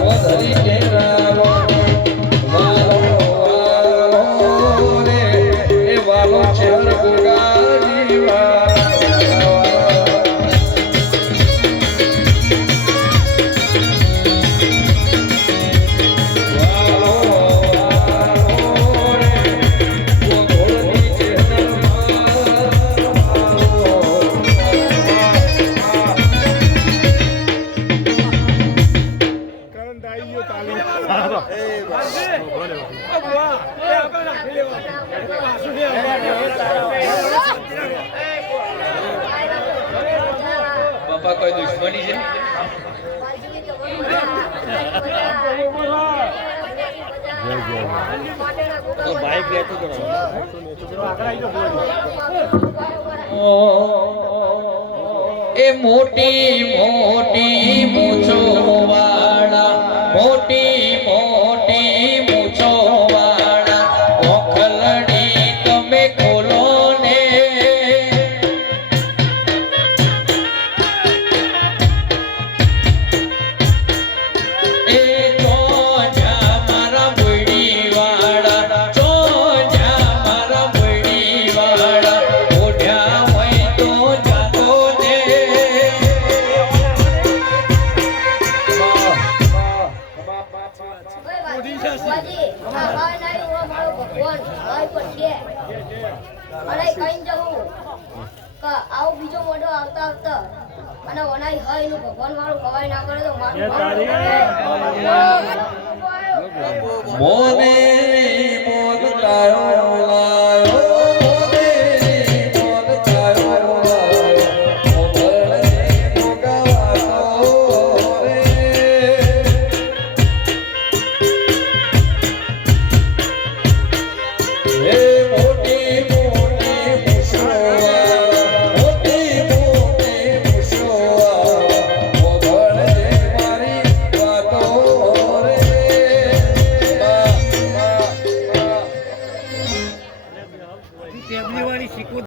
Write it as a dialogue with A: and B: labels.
A: Rodrigo. પપ્પા કોઈ દુશ્મની છે? તો બાઈક લેતું કરો એ મોટી મોટી મૂછો વાળા મોટી பாடி
B: આવું બીજો મોઢો આવતા આવતા અને વનાઈ હોય એનું ભગવાન મારું કવાય ના કરે તો મારું
A: મોને મોન Yeah.